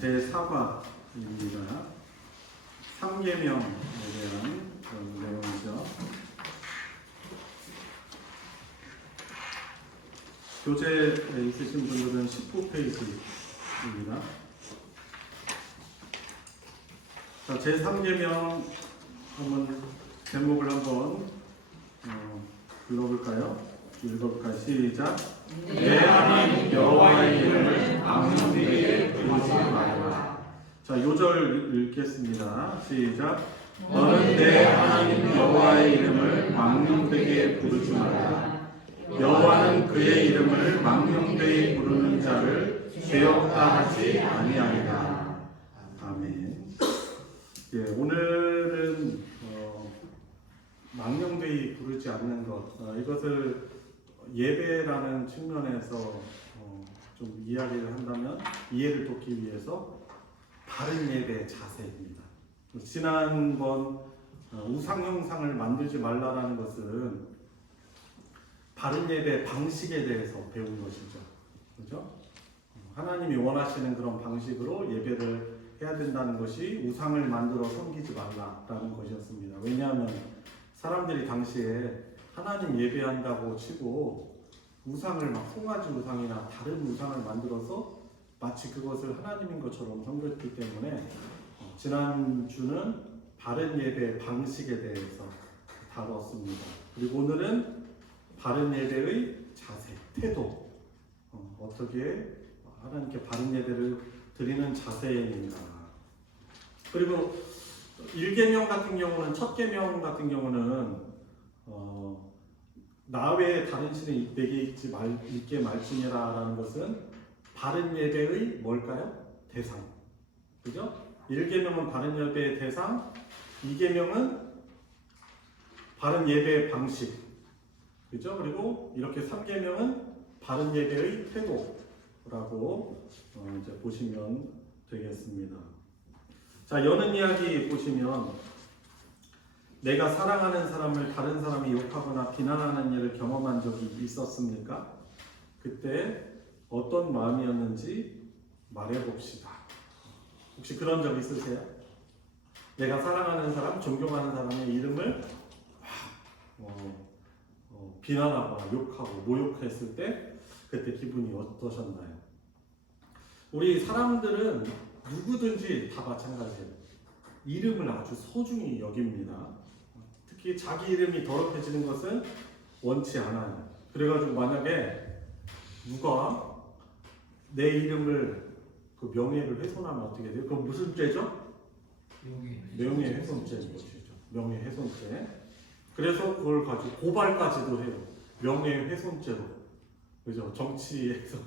제4과입니다. 3계명에 대한 그런 내용이죠. 교재에 있으신 분들은 19페이지입니다. 자, 제3계명 한번 제목을 한번 불러볼까요? 읽어볼까요? 시작. 내 하나님 여호와의 이름을 망령되게 부르지 말라. 자, 요절 읽겠습니다. 시작. 너는 내 하나님 여호와의 이름을 망령되게 부르지 말라. 여호와는 그의 이름을 망령되이 부르는 자를 죄 없다 하지 아니하리라. 아멘. 예, 오늘은 망령되이 부르지 않는 것, 이것을 예배라는 측면에서 좀 이야기를 한다면 이해를 돕기 위해서 바른 예배의 자세입니다. 지난번 우상 형상을 만들지 말라라는 것은 바른 예배 방식에 대해서 배운 것이죠. 그렇죠? 하나님이 원하시는 그런 방식으로 예배를 해야 된다는 것이 우상을 만들어 섬기지 말라라는 것이었습니다. 왜냐하면 사람들이 당시에 하나님 예배한다고 치고 우상을 막 송아지 우상이나 다른 우상을 만들어서 마치 그것을 하나님인 것처럼 섬겼기 때문에 지난주는 바른 예배 방식에 대해서 다뤘습니다. 그리고 오늘은 바른 예배의 자세, 태도, 어떻게 하나님께 바른 예배를 드리는 자세입니다. 그리고 1계명 같은 경우는, 첫 계명 같은 경우는 나 외에 다른 신을 내게 있게 말지니라 라는 것은 바른 예배의 뭘까요? 대상. 그죠? 1계명은 바른 예배의 대상, 2계명은 바른 예배의 방식. 그죠? 그리고 이렇게 3계명은 바른 예배의 태도라고 이제 보시면 되겠습니다. 자, 여는 이야기 보시면 내가 사랑하는 사람을 다른 사람이 욕하거나 비난하는 일을 경험한 적이 있었습니까? 그때 어떤 마음이었는지 말해봅시다. 혹시 그런 적 있으세요? 내가 사랑하는 사람, 존경하는 사람의 이름을 비난하거나 욕하고 모욕했을 때 그때 기분이 어떠셨나요? 우리 사람들은 누구든지 다 마찬가지예요. 이름을 아주 소중히 여깁니다. 특히 자기 이름이 더럽혀지는 것은 원치 않아요. 그래가지고 만약에 누가 내 이름을 그 명예를 훼손하면 어떻게 돼요? 그건 무슨 죄죠? 명예훼손죄인 것이죠. 명예훼손죄. 그래서 그걸 가지고 고발까지도 해요. 명예훼손죄로. 그죠? 정치에서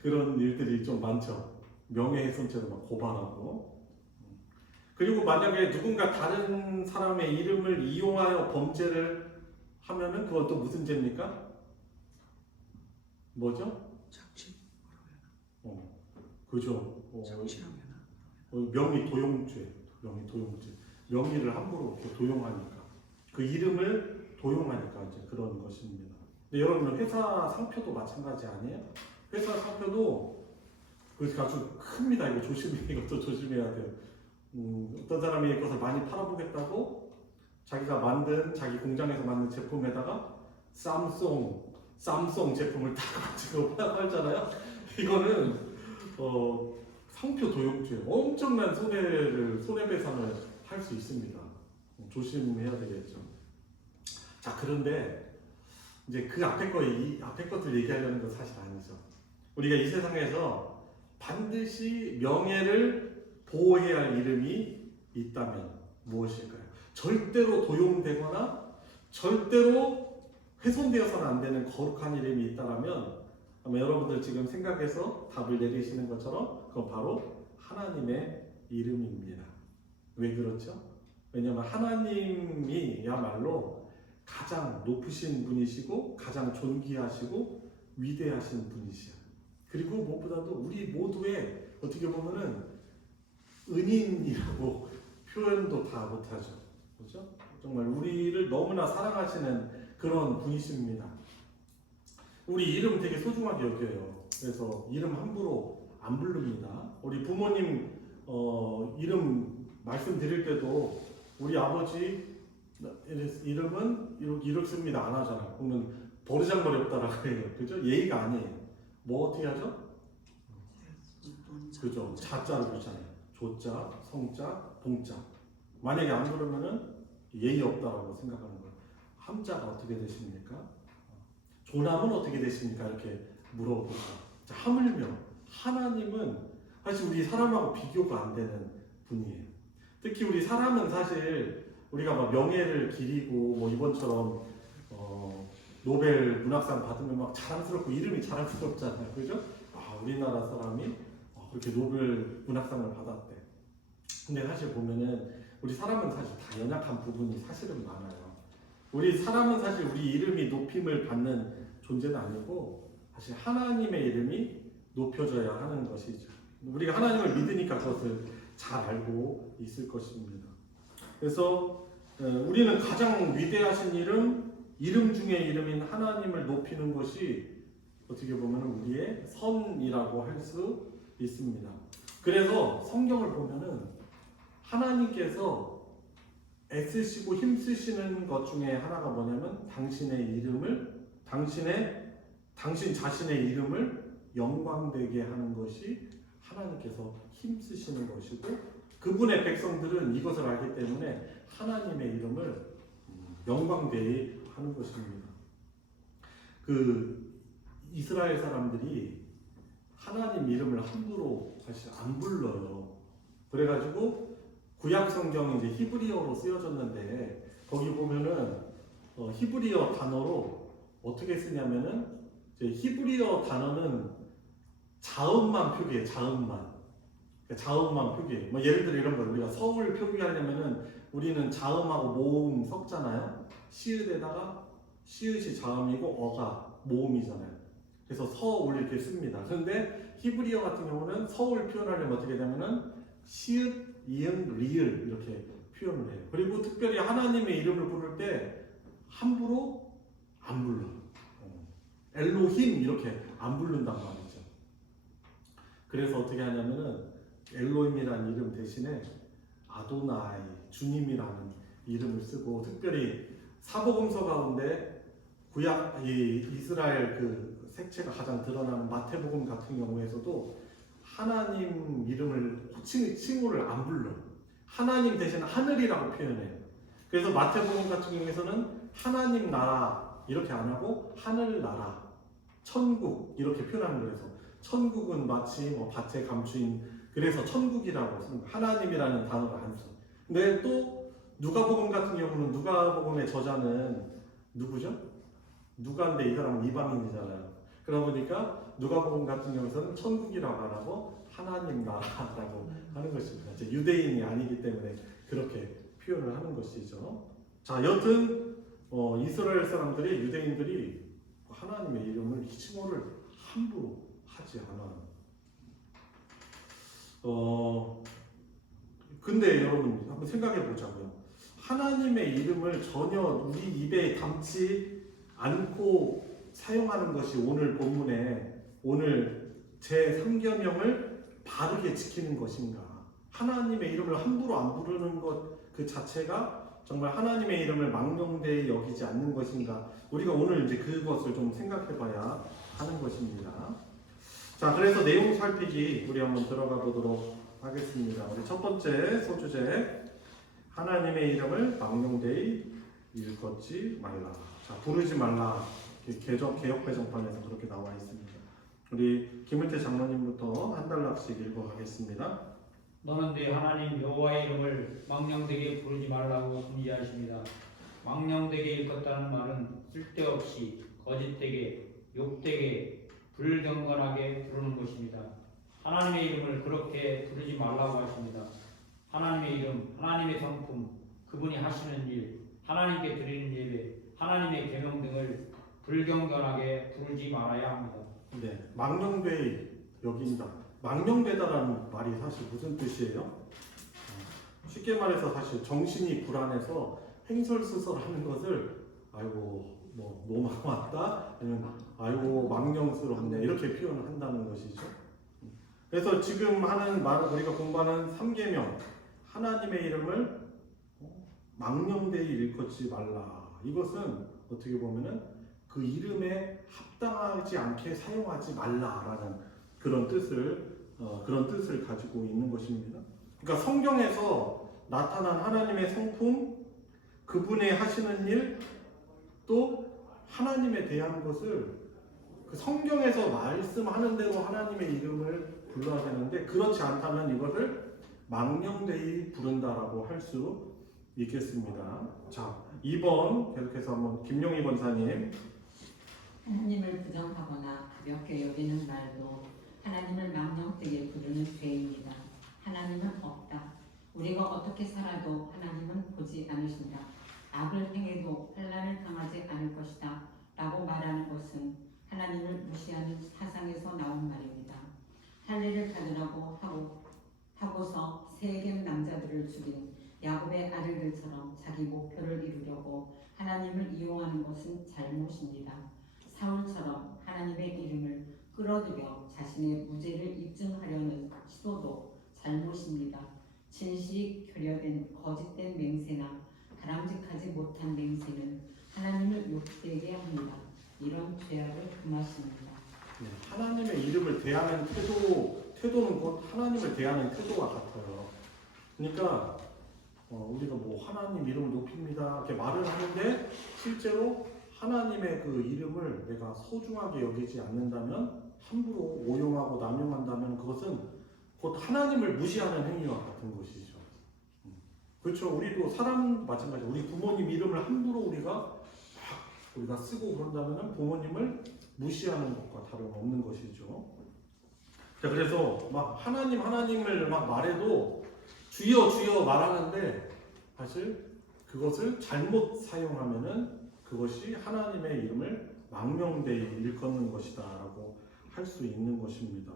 그런 일들이 좀 많죠. 명예훼손죄로 막 고발하고. 그리고 만약에 누군가 다른 사람의 이름을 이용하여 범죄를 하면은 그건 또 무슨 죄입니까? 뭐죠? 착취. 그죠? 착취라고 해나? 명의 도용죄. 명의 도용죄. 명의를 함부로 이렇게 도용하니까. 그 이름을 도용하니까 이제 그런 것입니다. 근데 여러분, 회사 상표도 마찬가지 아니에요? 회사 상표도 그것이 아주 큽니다. 이것도 조심해야 돼요. 어떤 사람이 이것을 많이 팔아보겠다고 자기가 만든, 자기 공장에서 만든 제품에다가 쌈송 제품을 딱 가지고 팔잖아요. 이거는 상표 도용죄, 엄청난 손해배상을 할 수 있습니다. 조심해야 되겠죠. 자, 그런데 이제 그 앞에 것들 얘기하려는 건 사실 아니죠. 우리가 이 세상에서 반드시 명예를 보호해야 할 이름이 있다면 무엇일까요? 절대로 도용되거나 절대로 훼손되어서는 안 되는 거룩한 이름이 있다면 아마 여러분들 지금 생각해서 답을 내리시는 것처럼 그건 바로 하나님의 이름입니다. 왜 그렇죠? 왜냐하면 하나님이야말로 가장 높으신 분이시고 가장 존귀하시고 위대하신 분이시야. 그리고 무엇보다도 우리 모두의 어떻게 보면은 은인이라고 표현도 다 못하죠. 그렇죠? 정말 우리를 너무나 사랑하시는 그런 분이십니다. 우리 이름 되게 소중하게 여겨요. 그래서 이름 함부로 안 부릅니다. 우리 부모님 이름 말씀드릴 때도 우리 아버지 이름은 이렇습니다 안 하잖아요. 그러면 버르장머리 없다라고 해요. 그죠? 예의가 아니에요. 뭐 어떻게 하죠? 그죠? 자자를 부르잖아요. 조자, 성자, 봉자. 만약에 안 그러면은 예의 없다라고 생각하는 거예요. 함자가 어떻게 되십니까? 조남은 어떻게 되십니까? 이렇게 물어보죠. 자, 하물며 하나님은 사실 우리 사람하고 비교가 안 되는 분이에요. 특히 우리 사람은 사실 우리가 막 명예를 기리고 뭐 이번처럼 노벨 문학상 받으면 막 자랑스럽고 이름이 자랑스럽잖아요. 그죠? 아, 우리나라 사람이 그렇게 노벨 문학상을 받았대. 근데 사실 보면은 우리 사람은 사실 다 연약한 부분이 사실은 많아요. 우리 사람은 사실 우리 이름이 높임을 받는 존재는 아니고 사실 하나님의 이름이 높여져야 하는 것이죠. 우리가 하나님을 믿으니까 그것을 잘 알고 있을 것입니다. 그래서 우리는 가장 위대하신 이름 중에 이름인 하나님을 높이는 것이 어떻게 보면 우리의 선이라고 할 수 있습니다. 그래서 성경을 보면은 하나님께서 애쓰시고 힘쓰시는 것 중에 하나가 뭐냐면 당신 자신의 이름을 영광되게 하는 것이 하나님께서 힘쓰시는 것이고 그분의 백성들은 이것을 알기 때문에 하나님의 이름을 영광되게 하는 것입니다. 그 이스라엘 사람들이 하나님 이름을 함부로 사실 안 불러요. 그래가지고 구약 성경이 이제 히브리어로 쓰여졌는데 거기 보면은 히브리어 단어로 어떻게 쓰냐면은 이제 히브리어 단어는 자음만 표기해. 자음만 표기해. 뭐 예를 들어 이런 거 우리가 서울 표기하려면은 우리는 자음하고 모음 섞잖아요. 시읒에다가 시읒이 자음이고 어가 모음이잖아요. 그래서 서울 이렇게 씁니다. 그런데 히브리어 같은 경우는 서울 표현하려면 어떻게 되냐면은 시읒, 이응, 리을 이렇게 표현을 해요. 그리고 특별히 하나님의 이름을 부를 때 함부로 안 불러. 엘로힘 이렇게 안 부른단 말이죠. 그래서 어떻게 하냐면은 엘로힘이라는 이름 대신에 아도나이, 주님이라는 이름을 쓰고 특별히 사복음서 가운데 구약 이스라엘 그 색채가 가장 드러나는 마태복음 같은 경우에서도 하나님 이름을 칭호를 안 불러. 하나님 대신 하늘이라고 표현해요. 그래서 마태복음 같은 경우에서는 하나님 나라 이렇게 안 하고 하늘 나라, 천국 이렇게 표현하는 거예요. 천국은 마치 뭐 밭에 감추인 그래서 천국이라고 씁니다. 하나님이라는 단어를 안 써. 근데 또 누가복음 같은 경우는 누가복음의 저자는 누구죠? 누가인데 이 사람은 이방인이잖아요. 그러다 보니까 누가복음 같은 경우에는 천국이라고 안 하고 하나님 나라라고 하는 것입니다. 이제 유대인이 아니기 때문에 그렇게 표현을 하는 것이죠. 자, 여튼 이스라엘 사람들이 유대인들이 하나님의 이름을 칭호를 함부로 하지 않아요. 근데 여러분 한번 생각해 보자고요. 하나님의 이름을 전혀 우리 입에 담지 않고 사용하는 것이 오늘 본문에 오늘 제 3계명을 바르게 지키는 것인가? 하나님의 이름을 함부로 안 부르는 것 그 자체가 정말 하나님의 이름을 망령되이 여기지 않는 것인가? 우리가 오늘 이제 그것을 좀 생각해봐야 하는 것입니다. 자, 그래서 내용 살피기 우리 한번 들어가 보도록 하겠습니다. 우리 첫 번째 소주제 하나님의 이름을 망령되이 일컫지 말라. 자, 부르지 말라. 개역 배정판에서 그렇게 나와 있습니다. 우리 김은태 장로님부터 한 달락씩 읽어가겠습니다. 너는 네 하나님 여호와의 이름을 망령되게 부르지 말라고 금지하십니다. 망령되게 일컫다는 말은 쓸데없이 거짓되게 욕되게 불경건하게 부르는 것입니다. 하나님의 이름을 그렇게 부르지 말라고 하십니다. 하나님의 이름, 하나님의 성품, 그분이 하시는 일, 하나님께 드리는 예배, 하나님의 계명 등을 불경건하게 부르지 말아야 합니다. 네, 망령되이 여긴다. 망령되다라는 말이 사실 무슨 뜻이에요? 쉽게 말해서 사실 정신이 불안해서 횡설수설하는 것을 아이고 뭐 노망 왔다 아니면 아이고 망령스럽네 이렇게 표현을 한다는 것이죠. 그래서 지금 하는 말 우리가 공부하는 3계명 하나님의 이름을 망령되이 일컫지 말라. 이것은 어떻게 보면은 그 이름에 합당하지 않게 사용하지 말라라는 그런 뜻을 가지고 있는 것입니다. 그러니까 성경에서 나타난 하나님의 성품, 그분의 하시는 일, 또 하나님에 대한 것을 그 성경에서 말씀하는 대로 하나님의 이름을 불러야 되는데 그렇지 않다면 이것을 망령되이 부른다라고 할 수 있겠습니다. 자, 2번 계속해서 한번 김용희 권사님. 하나님을 부정하거나 가볍게 여기는 말도 하나님을 망령되게 부르는 죄입니다. 하나님은 없다. 우리가 어떻게 살아도 하나님은 보지 않으신다. 악을 행해도 환난을 당하지 않을 것이다. 라고 말하는 것은 하나님을 무시하는 사상에서 나온 말입니다. 할례를 받으라고 하고서 세겜 남자들을 죽인 야곱의 아들들처럼 자기 목표를 이루려고 하나님을 이용하는 것은 잘못입니다. 사울처럼 하나님의 이름을 끌어들여 자신의 무죄를 입증하려는 시도도 잘못입니다. 진실이 결여된 거짓된 맹세나 바람직하지 못한 맹세는 하나님을 욕되게 합니다. 이런 죄악을 금하십니다. 하나님의 이름을 대하는 태도는 곧 하나님을 대하는 태도와 같아요. 그러니까 우리가 뭐 하나님 이름을 높입니다 이렇게 말을 하는데 실제로 하나님의 그 이름을 내가 소중하게 여기지 않는다면, 함부로 오용하고 남용한다면 그것은 곧 하나님을 무시하는 행위와 같은 것이죠. 그렇죠. 우리도 사람 마찬가지. 우리 부모님 이름을 함부로 우리가 쓰고 그런다면 부모님을 무시하는 것과 다름없는 것이죠. 자, 그래서 막 하나님을 막 말해도 주여 주여 말하는데 사실 그것을 잘못 사용하면은 그것이 하나님의 이름을 망령되이 일컫는 것이다라고 할 수 있는 것입니다.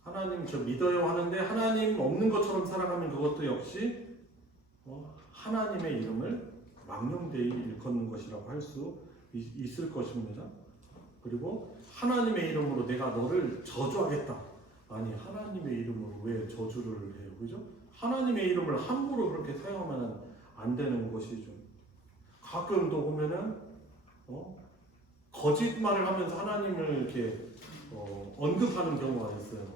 하나님 저 믿어요 하는데 하나님 없는 것처럼 살아가면 그것도 역시 하나님의 이름을 망령되이 일컫는 것이라고 할 수 있을 것입니다. 그리고 하나님의 이름으로 내가 너를 저주하겠다. 아니, 하나님의 이름으로 왜 저주를 해요? 그죠? 하나님의 이름을 함부로 그렇게 사용하면 안 되는 것이죠. 가끔 또 보면은 거짓말을 하면서 하나님을 이렇게 언급하는 경우가 있어요.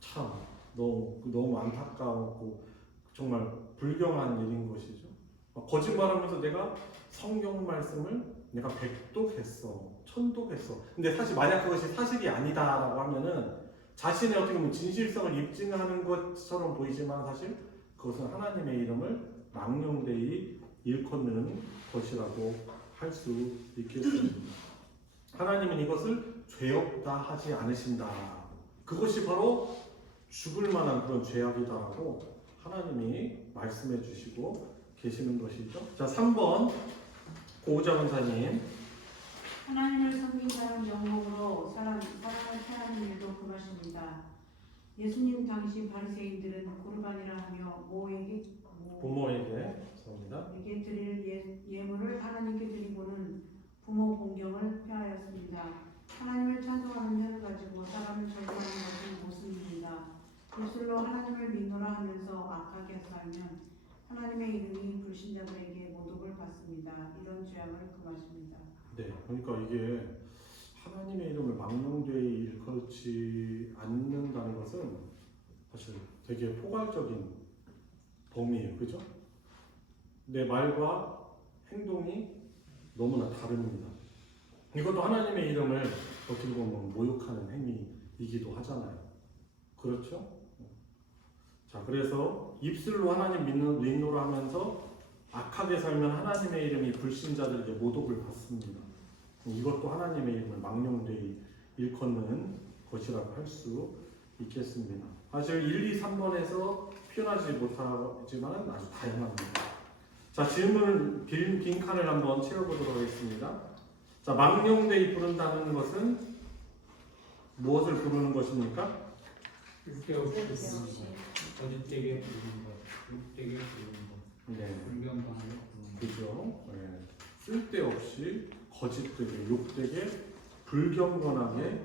참 너무 안타까웠고 정말 불경한 일인 것이죠. 거짓말하면서 내가 성경 말씀을 내가 백독했어, 천독했어. 근데 사실 만약 그것이 사실이 아니다라고 하면은 자신의 어떻게 보면 진실성을 입증하는 것처럼 보이지만 사실 그것은 하나님의 이름을 망령되이 일컫는 것이라고 할 수 있겠습니다. 하나님은 이것을 죄 없다 하지 않으신다. 그것이 바로 죽을 만한 그런 죄악이다라고 하나님이 말씀해 주시고 계시는 것이죠. 자, 3번 고우자 권사님. 하나님을 섬긴다는 명목으로 사랑을 패하는 일도 그것입니다. 예수님 당시 바리새인들은 고르반이라 하며 부모에게 섭니다. 에게 드릴 예물을 하나님께 드리고는 부모 공경을 폐하였습니다. 하나님을 찬송하는 혀를 가지고 사람을 절대하는 것은 모순입니다. 예술로 하나님을 믿노라 하면서 악하게 살면 하나님의 이름이 불신자들에게 모독을 받습니다. 이런 죄악을 금하십니다. 네, 그러니까 이게 하나님의 이름을 망령되이 일컬지 않는다는 것은 사실 되게 포괄적인 범위예요, 그죠? 내 말과 행동이 너무나 다릅니다. 이것도 하나님의 이름을 어떻게 보면 모욕하는 행위이기도 하잖아요. 그렇죠? 자, 그래서 입술로 하나님 믿노라 하면서 악하게 살면 하나님의 이름이 불신자들에게 모독을 받습니다. 이것도 하나님의 이름을 망령되이 일컫는 것이라고 할 수 있겠습니다. 사실 1, 2, 3번에서 표현하지 못하지만 아주 다양합니다. 자, 질문 빈 칸을 한번 채워보도록 하겠습니다. 자, 망령되이 부른다는 것은 무엇을 부르는 것입니까? 쓸데없이 부르는 것, 거짓되게 부르는 것, 욕되게 부르는 것, 네, 불경건하게 부르는 것. 그죠? 네. 쓸데없이 거짓되게, 욕되게, 불경건하게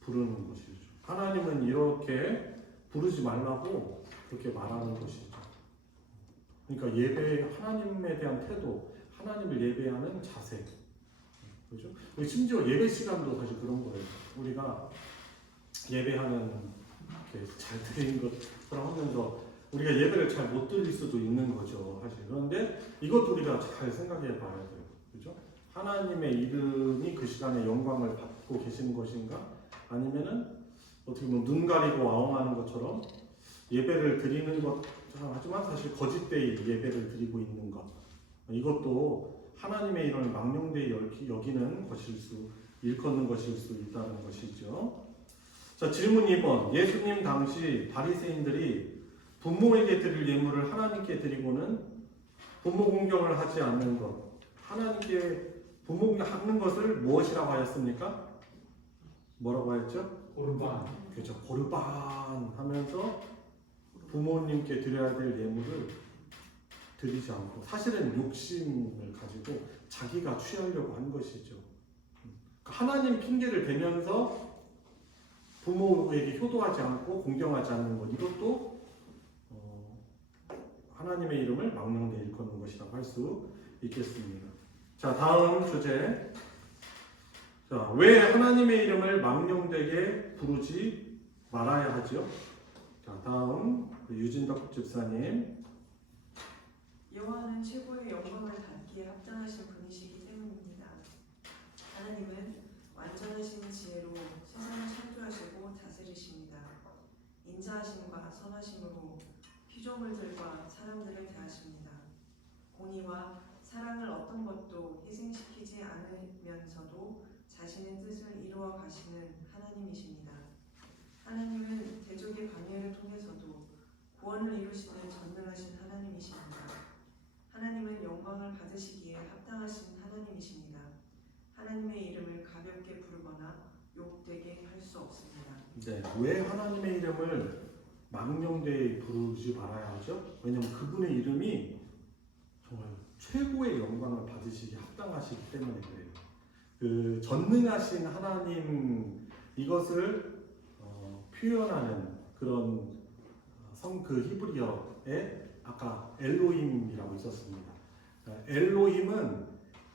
부르는 것이죠. 하나님은 이렇게 부르지 말라고 그렇게 말하는 것이죠. 그러니까 예배, 하나님에 대한 태도, 하나님을 예배하는 자세, 그렇죠? 심지어 예배 시간도 사실 그런 거예요. 우리가 예배하는 이렇게 잘 드리는 것처럼 하면서 우리가 예배를 잘 못 드릴 수도 있는 거죠, 사실. 그런데 이것도 우리가 잘 생각해 봐야 돼요, 그렇죠? 하나님의 이름이 그 시간에 영광을 받고 계시는 것인가? 아니면은 어떻게 보면 눈 가리고 아웅하는 것처럼 예배를 드리는 것 하지만 사실 거짓되이 예배를 드리고 있는 것, 이것도 하나님의 이름을 망령되이 여기는 것일 수, 일컫는 것일 수 있다는 것이죠. 자, 질문 2번. 예수님 당시 바리새인들이 부모에게 드릴 예물을 하나님께 드리고는 부모 공경을 하지 않는 것, 하나님께 부모 공경하는 것을 무엇이라고 하였습니까? 뭐라고 하였죠? 고르반. 그렇죠. 고르반 하면서 부모님께 드려야 될 예물을 드리지 않고 사실은 욕심을 가지고 자기가 취하려고 한 것이죠. 하나님 핑계를 대면서 부모에게 효도하지 않고 공경하지 않는 것, 이것도 하나님의 이름을 망령되이 일컫는 것이라고 할 수 있겠습니다. 자, 다음 주제. 자, 왜 하나님의 이름을 망령되게 부르지 말아야 하죠? 자, 다음 유진덕 집사님. 여호와는 최고의 영광을 받기에 합당하신 분이시기 때문입니다. 하나님은 완전하신 지혜로 세상을 창조하시고 다스리십니다. 인자하심과 선하심으로 피조물들과 사람들을 대하십니다. 공의와 사랑을 어떤 것도 희생시키지 않으면서도 자신의 뜻을 이루어 가시는 하나님이십니다. 하나님은 대적의 방해를 통해서도 구원을 이루시는 전능하신 하나님이십니다. 하나님은 영광을 받으시기에 합당하신 하나님이십니다. 하나님의 이름을 가볍게 부르거나 욕되게 할 수 없습니다. 네, 왜 하나님의 이름을 망령되이 부르지 말아야 하죠? 왜냐하면 그분의 이름이 정말 최고의 영광을 받으시기 합당하시기 때문에 그래요. 그 전능하신 하나님, 이것을 표현하는 그런 그 히브리어에 아까 엘로힘이라고 있었습니다. 엘로힘은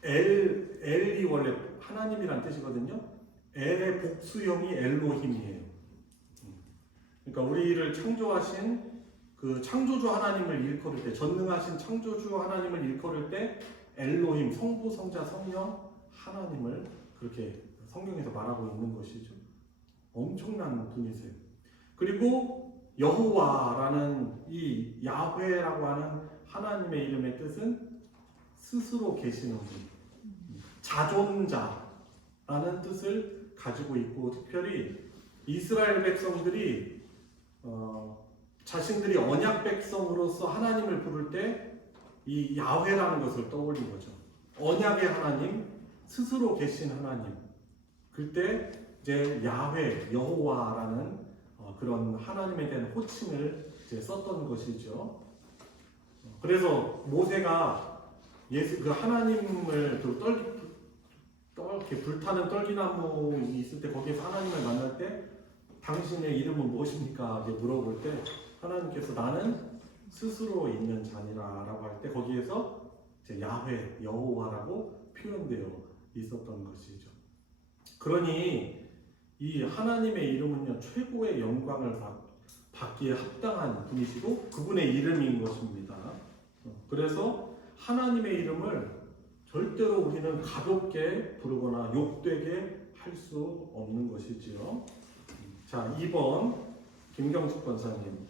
엘이 원래 하나님이란 뜻이거든요. 엘의 복수형이 엘로힘이에요. 그러니까 우리를 창조하신 그 창조주 하나님을 일컬을 때, 전능하신 창조주 하나님을 일컬을 때 엘로힘, 성부, 성자, 성령 하나님을 그렇게 성경에서 말하고 있는 것이죠. 엄청난 분이세요. 그리고 여호와라는 이 야훼라고 하는 하나님의 이름의 뜻은 스스로 계시는 분, 자존자라는 뜻을 가지고 있고, 특별히 이스라엘 백성들이 자신들이 언약 백성으로서 하나님을 부를 때 이 야훼라는 것을 떠올린 거죠. 언약의 하나님, 스스로 계신 하나님. 그때 이제 야훼, 여호와라는 그런 하나님에 대한 호칭을 이제 썼던 것이죠. 그래서 모세가 그 하나님을 이렇게 불타는 떨기나무 있을 때 거기에서 하나님을 만날 때 당신의 이름은 무엇입니까? 이제 물어볼 때 하나님께서 나는 스스로 있는 자니라라고 할 때 거기에서 이제 야훼, 여호와라고 표현되어 있었던 것이죠. 그러니 이 하나님의 이름은요, 최고의 영광을 받기에 합당한 분이시고 그분의 이름인 것입니다. 그래서 하나님의 이름을 절대로 우리는 가볍게 부르거나 욕되게 할 수 없는 것이지요. 자, 2번 김경숙 권사님.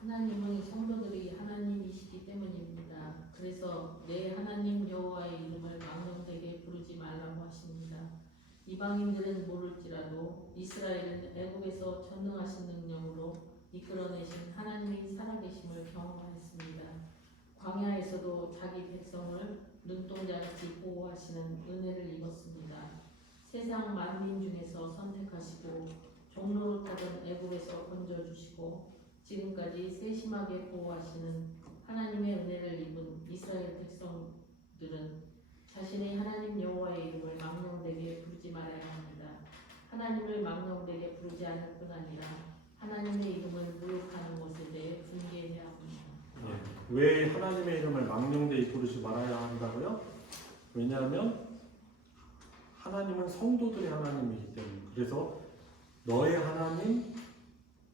하나님은 성도들이 하나님이시기 때문입니다. 그래서 내 하나님 여호와의 이름을 망령되게 부르지 말라고 하십니다. 이방인들은 모를지라도 이스라엘은 애국에서 전능하신 능력으로 이끌어내신 하나님이 살아계심을 경험하였습니다. 광야에서도 자기 백성을 눈동자같이 보호하시는 은혜를 입었습니다. 세상 만민 중에서 선택하시고 종로로 타던 애국에서 건져주시고 지금까지 세심하게 보호하시는 하나님의 은혜를 입은 이스라엘 백성들은 자신의 하나님 여호와의 이름을 망령되게 부르지 말아야 합니다. 하나님을 망령되게 부르지 않을 뿐 아니라 하나님의 이름을 모욕하는 것에 대해 분개해야 합니다. 예. 왜 하나님의 이름을 망령되이 부르지 말아야 한다고요? 왜냐하면 하나님은 성도들의 하나님이기 때문에. 그래서 너의 하나님,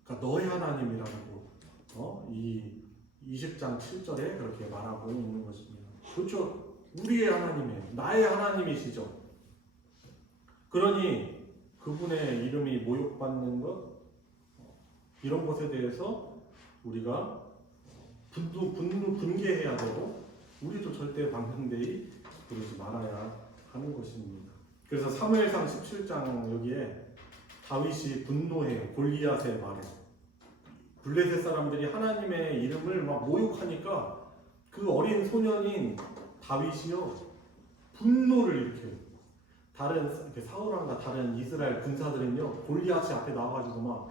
그러니까 너의 하나님이라고 이 20장 7절에 그렇게 말하고 있는 것입니다. 그렇죠. 우리의 하나님이에요. 나의 하나님이시죠. 그러니 그분의 이름이 모욕받는 것, 이런 것에 대해서 우리가 분개해야 되고, 우리도 절대 망령되이 부르지 말아야 하는 것입니다. 그래서 사무엘상 17장 여기에 다윗이 분노해요. 골리앗의 말에. 블레셋 사람들이 하나님의 이름을 막 모욕하니까 그 어린 소년인 다윗이요 분노를 일으켜요. 다른 사울왕과 다른 이스라엘 군사들은요 골리앗이 앞에 나와가지고 막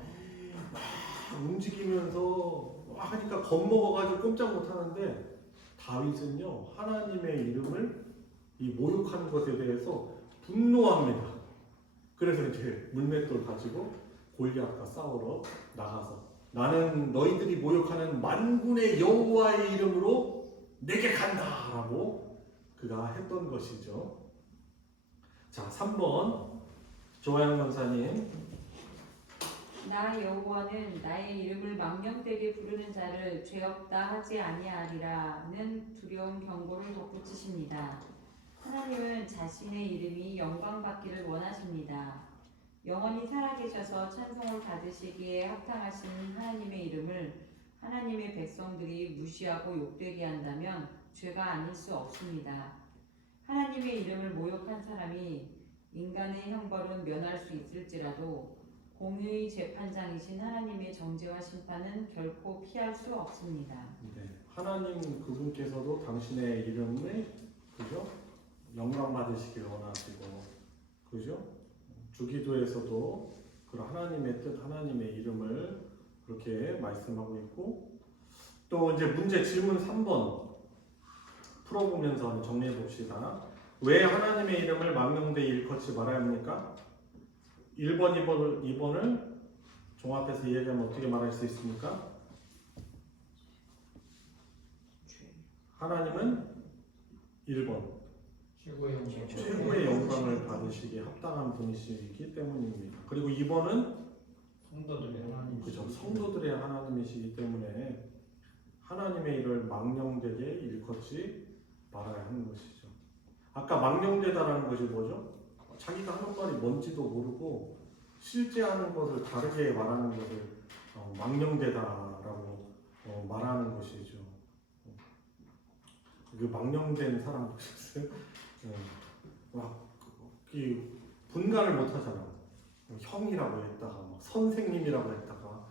움직이면서 막 하니까 겁먹어가지고 꼼짝 못하는데 다윗은요 하나님의 이름을 이 모욕하는 것에 대해서 분노합니다. 그래서 이제 물맷돌 가지고 골리앗과 싸우러 나가서 나는 너희들이 모욕하는 만군의 여호와의 이름으로 내게 간다라고 그가 했던 것이죠. 자, 3번 조아영 권사님. 나 여호와는 나의 이름을 망령되게 부르는 자를 죄 없다 하지 아니하리라는 두려운 경고를 덧붙이십니다. 하나님은 자신의 이름이 영광받기를 원하십니다. 영원히 살아계셔서 찬송을 받으시기에 합당하신 하나님의 이름을 하나님의 백성들이 무시하고 욕되게 한다면 죄가 아닐 수 없습니다. 하나님의 이름을 모욕한 사람이 인간의 형벌은 면할 수 있을지라도 공의의 재판장이신 하나님의 정죄와 심판은 결코 피할 수 없습니다. 네, 하나님 그분께서도 당신의 이름을 그죠? 영광 받으시길 원하시고 그죠? 주기도에서도 그런 하나님의 뜻, 하나님의 이름을 그렇게 말씀하고 있고 또 이제 문제 질문 3번 풀어보면서 정리해 봅시다. 왜 하나님의 이름을 망령되이 일컫지 말아야 합니까? 1번, 2번을 종합해서 이야기하면 어떻게 말할 수 있습니까? 하나님은 1번 최고의 영광을 받으시기에 합당한 분이시기 때문입니다. 그리고 2번은 성도들의 하나님. 그죠, 성도들의 하나님이시기 때문에 하나님의 일을 망령되게 일컫지 말아야 하는 것이죠. 아까 망령되다라는 것이 뭐죠? 자기가 하는 말이 뭔지도 모르고 실제 하는 것을 다르게 말하는 것을 망령되다라고 말하는 것이죠. 그 망령된 사람 보셨어요? 막 분간을 못 하잖아. 형이라고 했다가 막 선생님이라고 했다가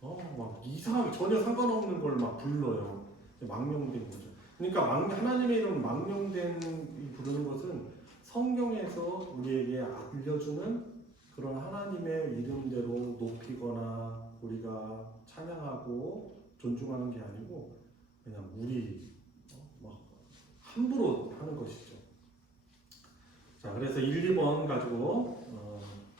막 이상하게 전혀 상관없는 걸 막 불러요. 망령된 거죠. 그러니까 하나님의 이름 망령된 부르는 것은 성경에서 우리에게 알려주는 그런 하나님의 이름대로 높이거나 우리가 찬양하고 존중하는 게 아니고 그냥 우리 막 함부로 하는 것이죠. 자, 그래서 1, 2번 가지고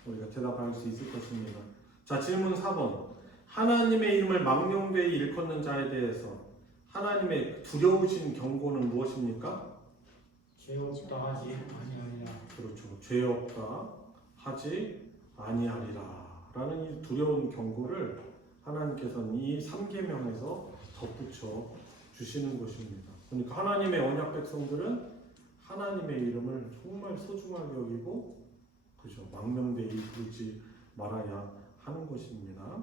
우리가 대답할 수 있을 것입니다. 자, 질문 4번. 하나님의 이름을 망령되이 일컫는 자에 대해서 하나님의 두려우신 경고는 무엇입니까? 죄 없다 하지 아니하리라. 그렇죠. 죄 없다 하지 아니하리라 라는 이 두려운 경고를 하나님께서는 이 3계명에서 덧붙여 주시는 것입니다. 그러니까 하나님의 언약 백성들은 하나님의 이름을 정말 소중하게 여기고 그죠, 망령되이 부르지 말아야 하는 것입니다.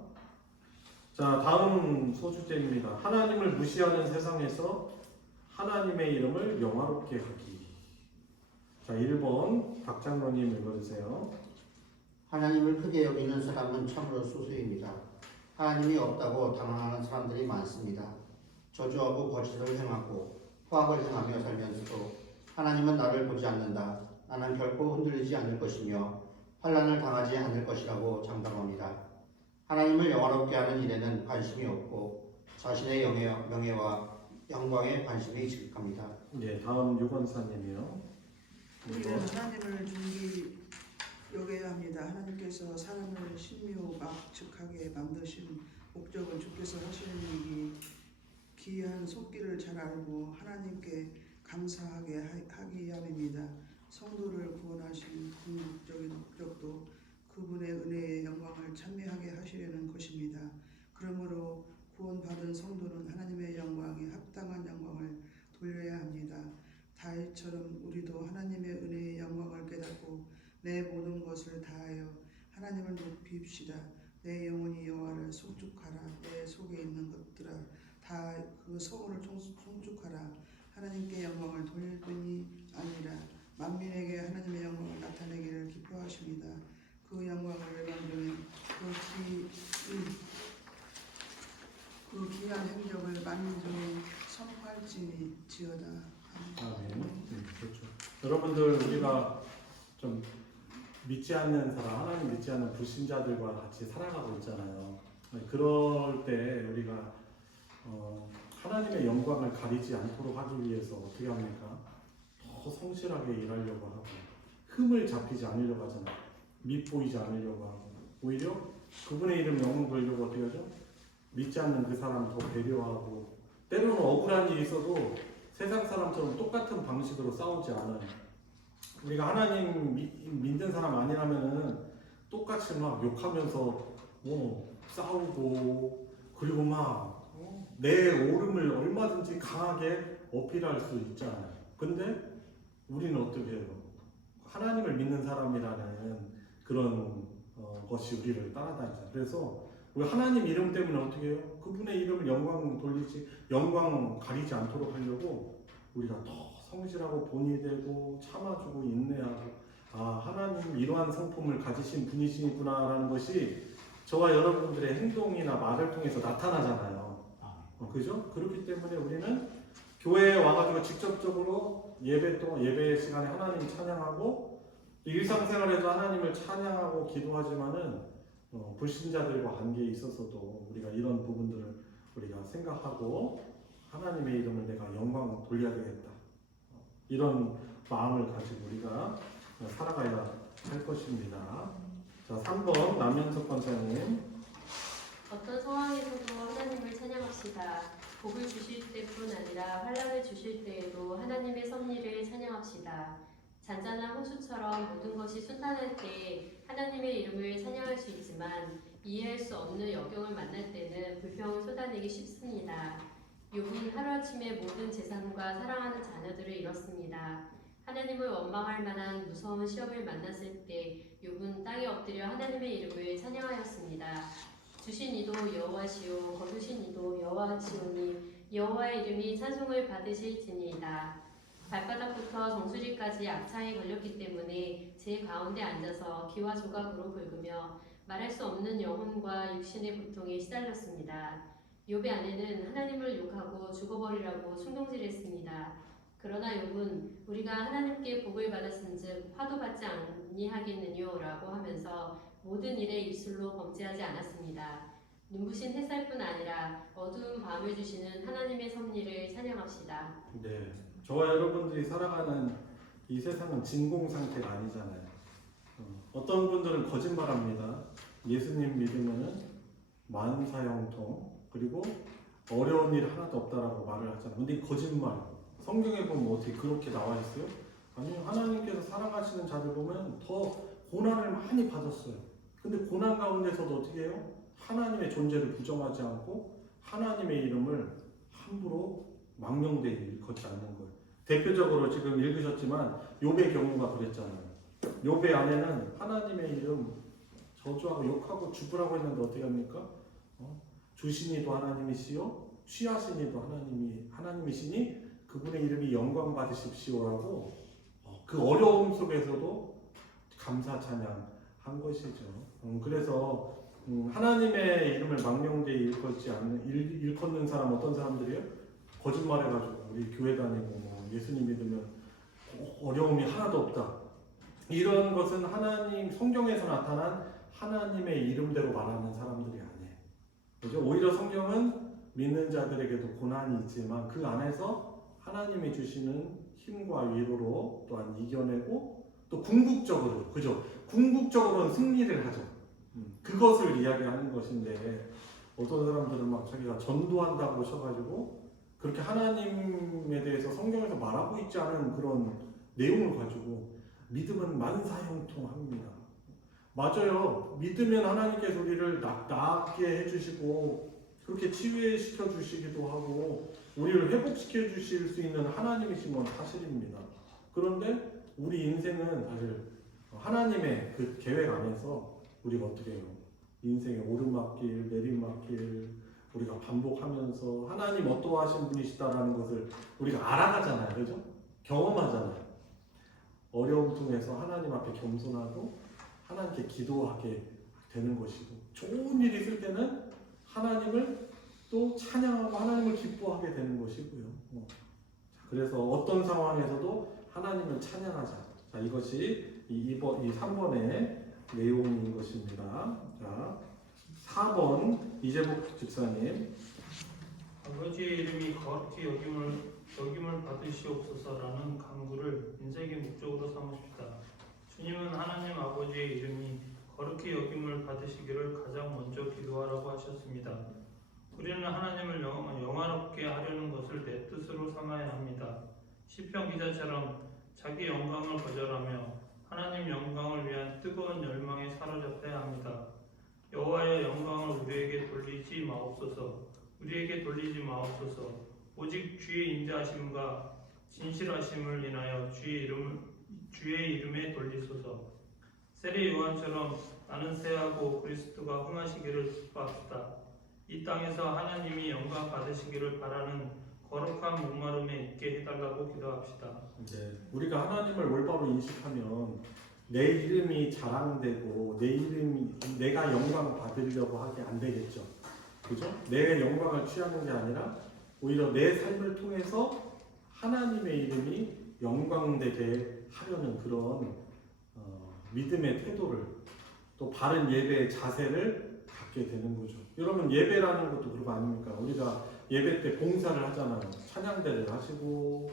자, 다음 소주제입니다. 하나님을 무시하는 세상에서 하나님의 이름을 영화롭게 하기. 자, 1번 박장로님 읽어주세요. 하나님을 크게 여기는 사람은 참으로 소수입니다. 하나님이 없다고 당황하는 사람들이 많습니다. 저주하고 거짓을 행하고 포악을 행하며 살면서도 하나님은 나를 보지 않는다. 나는 결코 흔들리지 않을 것이며 환난을 당하지 않을 것이라고 장담합니다. 하나님을 영화롭게 하는 일에는 관심이 없고 자신의 명예와 영광에 관심이 지극합니다. 네, 다음 유건사님이요. 우리는 하나님을 여겨야 합니다. 하나님께서 사람을 신묘막측하게 만드신 목적은 주께서 하시는 일이 기이한 속기를 잘 알고 하나님께 감사하게 하기 위함입니다. 성도를 구원하신 궁극적인 목적도 그분의 은혜의 영광을 찬미하게 하시려는 것입니다. 그러므로 구원받은 성도는 하나님의 영광에 합당한 영광을 돌려야 합니다. 다윗처럼 우리도 하나님의 은혜의 영광을 깨닫고 내 모든 것을 다하여 하나님을 높이십시다. 내 영혼이 여호와를 송축하라. 내 속에 있는 것들아 다 그 성호를 송축하라. 하나님께 영광을 돌릴 뿐이 아니라 만민에게 하나님의 영광을 나타내기를 기뻐하십니다. 그 영광을 열방중에 그 귀한 행적을 만민 중에 선포할지니지어다. 아멘. 그렇죠. 여러분들 우리가 좀 믿지 않는 사람, 하나님 믿지 않는 불신자들과 같이 살아가고 있잖아요. 그럴 때 우리가 하나님의 영광을 가리지 않도록 하기 위해서 어떻게 합니까? 더 성실하게 일하려고 하고 흠을 잡히지 않으려고 하잖아요. 밉보이지 않으려고 하고 오히려 그분의 이름 영광 돌리려고 어떻게 하죠? 믿지 않는 그 사람 더 배려하고 때로는 억울한 일이 있어도 세상 사람처럼 똑같은 방식으로 싸우지 않아요. 우리가 하나님 믿는 사람 아니라면은 똑같이 막 욕하면서 싸우고 그리고 막 내 옳음을 얼마든지 강하게 어필할 수 있잖아요. 근데 우리는 어떻게 해요? 하나님을 믿는 사람이라는 그런 것이 우리를 따라다니잖아요. 그래서 우리 하나님 이름 때문에 어떻게 해요? 그분의 이름을 영광 가리지 않도록 하려고 우리가 더 성실하고 본이 되고 참아주고 인내하고 하나님 이러한 성품을 가지신 분이시구나라는 것이 저와 여러분들의 행동이나 말을 통해서 나타나잖아요. 그죠? 그렇기 때문에 우리는 교회에 와가지고 직접적으로 예배 시간에 하나님 찬양하고 일상생활에도 하나님을 찬양하고 기도하지만은 불신자들과 관계에 있어서도 우리가 이런 부분들을 우리가 생각하고 하나님의 이름을 내가 영광 돌려야 되겠다. 이런 마음을 가지고 우리가 살아가야 할 것입니다. 자, 3번 남현석 권사님. 어떤 상황에서도 하나님을 찬양합시다. 복을 주실 때뿐 아니라 환난을 주실 때에도 하나님의 섭리를 찬양합시다. 잔잔한 홍수처럼 모든 것이 순탄할 때 하나님의 이름을 찬양할 수 있지만 이해할 수 없는 역경을 만날 때는 불평을 쏟아내기 쉽습니다. 욥은 하루아침에 모든 재산과 사랑하는 자녀들을 잃었습니다. 하나님을 원망할 만한 무서운 시험을 만났을 때 욥은 땅에 엎드려 하나님의 이름을 찬양하였습니다. 주신 이도 여호와시요 거두신 이도 여호와시오니 여호와의 이름이 찬송을 받으실지니이다. 발바닥부터 정수리까지 악창이 걸렸기 때문에 제 가운데 앉아서 기와 조각으로 긁으며 말할 수 없는 영혼과 육신의 고통에 시달렸습니다. 욥의 아내는 하나님을 욕하고 죽어버리라고 충동질했습니다. 그러나 욥은 우리가 하나님께 복을 받았은즉 화도 받지 아니하겠느뇨 라고 하면서 모든 일에 입술로 범죄하지 않았습니다. 눈부신 햇살뿐 아니라 어두운 밤을 주시는 하나님의 섭리를 찬양합시다. 네, 저와 여러분들이 살아가는 이 세상은 진공 상태가 아니잖아요. 어떤 분들은 거짓말합니다. 예수님 믿으면은 만사형통 그리고 어려운 일 하나도 없다라고 말을 하잖아요. 근데 거짓말. 성경에 보면 어떻게 그렇게 나와 있어요? 아니요, 하나님께서 사랑하시는 자들 보면 더 고난을 많이 받았어요. 근데 고난 가운데서도 어떻게 해요? 하나님의 존재를 부정하지 않고 하나님의 이름을 함부로 망령되이 일컫지 않는 거예요. 대표적으로 지금 읽으셨지만 욥의 경우가 그랬잖아요. 욥의 아내는 하나님의 이름 저주하고 욕하고 죽으라고 했는데 어떻게 합니까? 주신 이도 하나님이시요 취하신 이도 하나님이시니 그분의 이름이 영광 받으십시오라고 그 어려움 속에서도 감사 찬양한 것이죠. 그래서 하나님의 이름을 망령되이 일컫는 사람 어떤 사람들이에요? 거짓말해가지고 우리 교회 다니고 예수님 믿으면 어려움이 하나도 없다. 이런 것은 성경에서 나타난 하나님의 이름대로 말하는 사람들이 아니에요. 그죠? 오히려 성경은 믿는 자들에게도 고난이 있지만 그 안에서 하나님이 주시는 힘과 위로로 또한 이겨내고 또 궁극적으로, 그죠? 궁극적으로는 승리를 하죠. 그것을 이야기하는 것인데 어떤 사람들은 막 자기가 전도한다고 하셔가지고 그렇게 하나님에 대해서 성경에서 말하고 있지 않은 그런 내용을 가지고 믿음은 만사형통합니다. 맞아요. 믿으면 하나님께서 우리를 낫게 해주시고 그렇게 치유시켜 주시기도 하고 우리를 회복시켜 주실 수 있는 하나님이신 건 사실입니다. 그런데 우리 인생은 사실 하나님의 그 계획 안에서 우리가 어떻게 해요? 인생의 오르막길, 내리막길 우리가 반복하면서 하나님 어떠하신 분이시다라는 것을 우리가 알아가잖아요. 그죠? 경험하잖아요. 어려움 통해서 하나님 앞에 겸손하고 하나님께 기도하게 되는 것이고 좋은 일이 있을 때는 하나님을 또 찬양하고 하나님을 기뻐하게 되는 것이고요. 그래서 어떤 상황에서도 하나님을 찬양하자. 자, 이것이 이 3번의 내용인 것입니다. 자, 4번 이재복 집사님. 아버지의 이름이 거룩히 여김을 받으시옵소서라는 간구를 인생의 목적으로 삼으십시다. 주님은 하나님 아버지의 이름이 거룩히 여김을 받으시기를 가장 먼저 기도하라고 하셨습니다. 우리는 하나님을 영화롭게 하려는 것을 내 뜻으로 삼아야 합니다. 시편 기자처럼 자기 영광을 거절하며 하나님 영광을 위한 뜨거운 열망에 사로잡혀야 합니다. 여호와의 영광을 우리에게 돌리지 마옵소서. 오직 주의 인자하심과 진실하심을 인하여 주의 이름에 돌리소서. 세례 요한처럼 나는 새하고 그리스도가 흥하시기를 기뻐합시다. 이 땅에서 하나님이 영광 받으시기를 바라는 거룩한 목마름에 있게 해달라고 기도합시다. 네, 우리가 하나님을 올바로 인식하면 내 이름이 자랑되고 내가 영광 받으려고 하게 안 되겠죠. 그죠? 내 영광을 취하는 게 아니라 오히려 내 삶을 통해서 하나님의 이름이 영광되게 하려는 그런 믿음의 태도를 또 바른 예배의 자세를 갖게 되는 거죠. 여러분 예배라는 것도 그런 거 아닙니까? 우리가 예배 때 봉사를 하잖아요. 찬양대를 하시고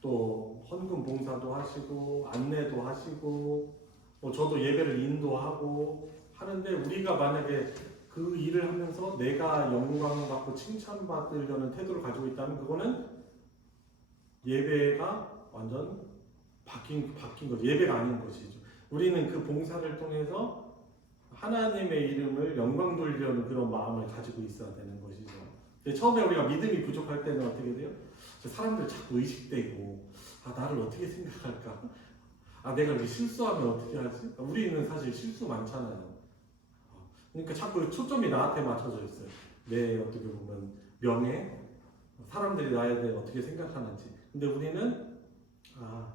또 헌금 봉사도 하시고 안내도 하시고 저도 예배를 인도하고 하는데 우리가 만약에 그 일을 하면서 내가 영광받고 칭찬받으려는 태도를 가지고 있다면 그거는 예배가 완전 바뀐 거죠. 예배가 아닌 것이죠. 우리는 그 봉사를 통해서 하나님의 이름을 영광 돌리려는 그런 마음을 가지고 있어야 되는 것이죠. 처음에 우리가 믿음이 부족할 때는 어떻게 돼요? 사람들 자꾸 의식되고 나를 어떻게 생각할까? 내가 이렇게 실수하면 어떻게 하지? 우리는 사실 실수 많잖아요. 그러니까 자꾸 초점이 나한테 맞춰져 있어요. 내 어떻게 보면 명예, 사람들이 나에 대해 어떻게 생각하는지. 근데 우리는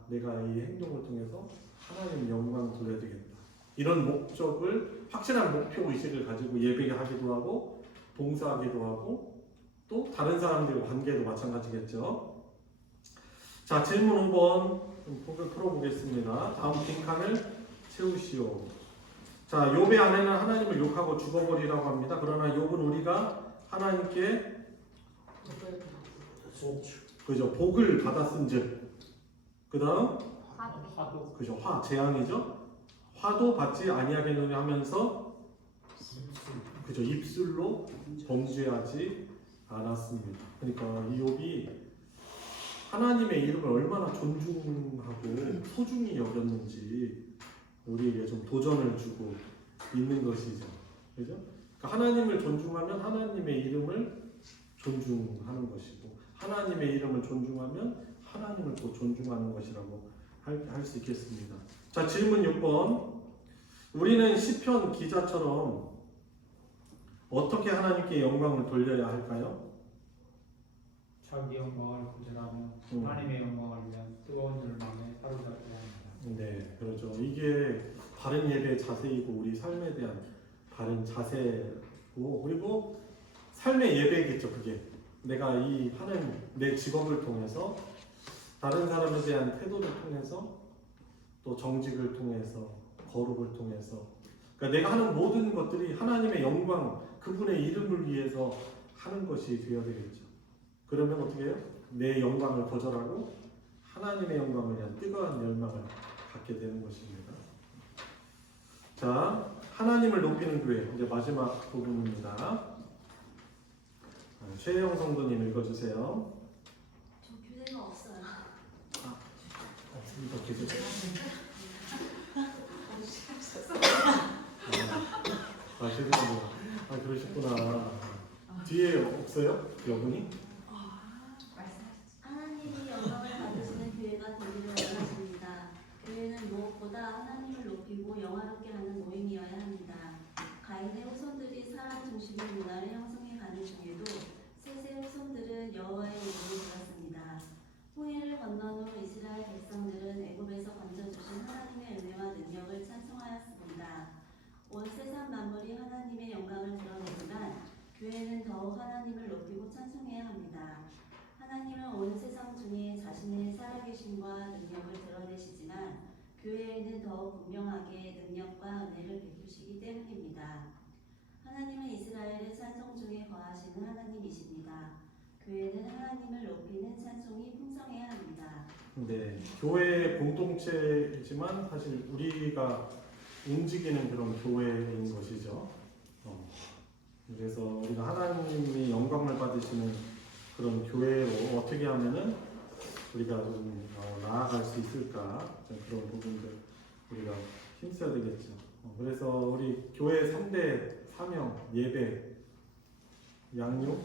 내가 이 행동을 통해서 하나님 영광을 돌려야 되겠다. 이런 목적을 확실한 목표 의식을 가지고 예배하기도 하고 봉사하기도 하고 또 다른 사람들과 관계도 마찬가지겠죠. 자, 질문 5번 풀어보겠습니다. 다음 빈칸을 채우시오. 자, 욥의 아내는 하나님을 욕하고 죽어버리라고 합니다. 그러나 욥은 우리가 하나님께 복을 받았은즉, 그 다음 그죠, 재앙이죠. 화도 받지 아니하겠느냐 하면서 그죠, 입술로 범죄하지 않았습니다. 그러니까 이 욥이 하나님의 이름을 얼마나 존중하고 소중히 여겼는지 우리에게 좀 도전을 주고 있는 것이죠. 그죠? 그러니까 하나님을 존중하면 하나님의 이름을 존중하는 것이고 하나님의 이름을 존중하면 하나님을 또 존중하는 것이라고 할 수 있겠습니다. 자, 질문 6번. 우리는 시편 기자처럼 어떻게 하나님께 영광을 돌려야 할까요? 자기 영광을 거절하며 하나님의 영광을 위한 뜨거운 열망에 사로잡혀야 합니다. 네, 그렇죠. 이게 바른 예배의 자세이고 우리 삶에 대한 바른 자세고 그리고 삶의 예배겠죠. 그게 내가 이 하는 내 직업을 통해서 다른 사람에 대한 태도를 통해서 또 정직을 통해서 거룩을 통해서 그러니까 내가 하는 모든 것들이 하나님의 영광 그분의 이름을 위해서 하는 것이 되어야 되겠죠. 그러면 어떻게 해요? 내 영광을 거절하고 하나님의 영광을 위한 뜨거운 열망을 갖게 되는 것입니다. 자, 하나님을 높이는 교회 이제 마지막 부분입니다. 최혜영 성도님 읽어주세요. 저 교재가 없어요. 이렇게 되죠? 그러셨구나. 뒤에 없어요? 여분이? 하나님이 영광을 받으시는 교회가 되기를 원하십니다. 교회는 무엇보다 하나님을 높이고 영화롭게 하는 모임이어야 합니다. 가인의 후손들이 사람 중심의 문화를 형성해 가는 중에도 셋의 후손들은 여호와의 이름을 불렀습니다. 홍해를 건넌 후 이스라엘 백성들은 애굽에서 건져주신 하나님의 은혜와 능력을 찬송하였습니다. 온 세상 만물이 하나님의 영광을 드러내지만 교회는 더욱 하나님을 높이고 찬송해야 합니다. 하나님은 온 세상 중에 자신의 살아계심과 능력을 드러내시지만 교회에는 더욱 분명하게 능력과 은혜를 베푸시기 때문입니다. 하나님은 이스라엘의 찬송 중에 거하시는 하나님이십니다. 교회는 하나님을 높이는 찬송이 풍성해야 합니다. 네, 교회 공동체이지만 사실 우리가 움직이는 그런 교회인 것이죠. 그래서 우리가 하나님이 영광을 받으시는 그런 교회로 어떻게 하면은 우리가 좀 나아갈 수 있을까, 그런 부분들 우리가 힘써야 되겠죠. 그래서 우리 교회 3대 사명, 예배, 양육,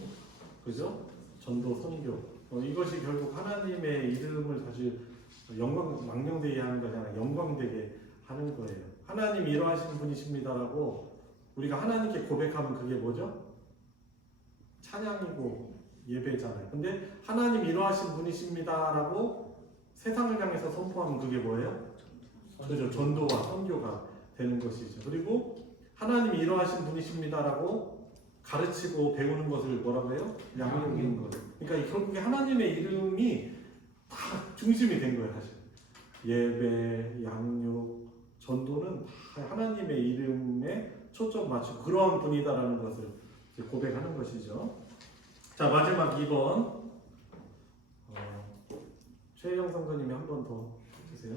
그죠? 전도, 선교. 이것이 결국 하나님의 이름을 사실 망령되게 하는 것이 아니라 영광되게 하는 거예요. 하나님 이러하시는 분이십니다라고 우리가 하나님께 고백하면 그게 뭐죠? 찬양이고 예배잖아요. 근데 하나님 이러하신 분이십니다라고 세상을 향해서 선포하면 그게 뭐예요? 그죠? 전도와 선교가 되는 것이죠. 그리고 하나님 이러하신 분이십니다라고 가르치고 배우는 것을 뭐라고 해요? 양육인 것. 그러니까 결국에 하나님의 이름이 다 중심이 된 거예요, 사실. 예배, 양육, 전도는 다 하나님의 이름에 초점 맞추고 그러한 분이다라는 것을 이제 고백하는 것이죠. 자, 마지막 2번. 최혜영 성도님이 한 번 더 주세요.